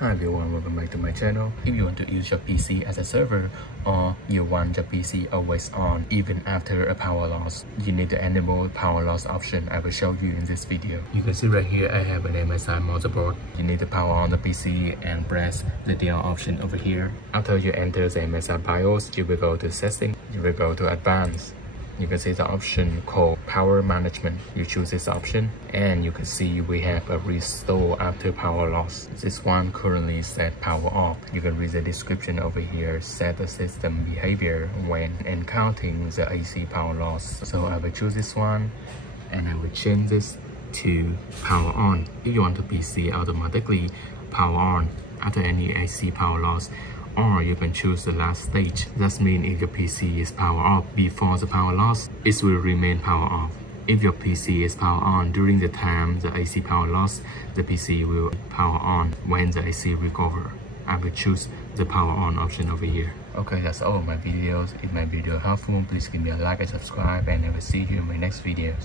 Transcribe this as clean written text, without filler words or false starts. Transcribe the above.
Hi everyone, welcome back to my channel. If you want to use your PC as a server or you want your PC always on even after a power loss, you need to enable power loss option. I will show you in this video. You can see right here I have an MSI motherboard. You need to power on the PC and press the down option over here. After you enter the MSI BIOS, you will go to Settings, you will go to Advanced. You can see the option called Power Management. You choose this option and you can see we have a restore after power loss. This one currently set power off. You can read the description over here. Set the system behavior when encountering the AC power loss. So I will choose this one and I will change this to power on. If you want the PC automatically power on after any AC power loss, or you can choose the last stage. That means if your PC is power off before the power loss, it will remain power off. If your PC is power on during the time the AC power loss, the PC will power on when the AC recover. I will choose the power on option over here. Okay, that's all of my videos. If my video helpful, please give me a like and subscribe, and I will see you in my next videos.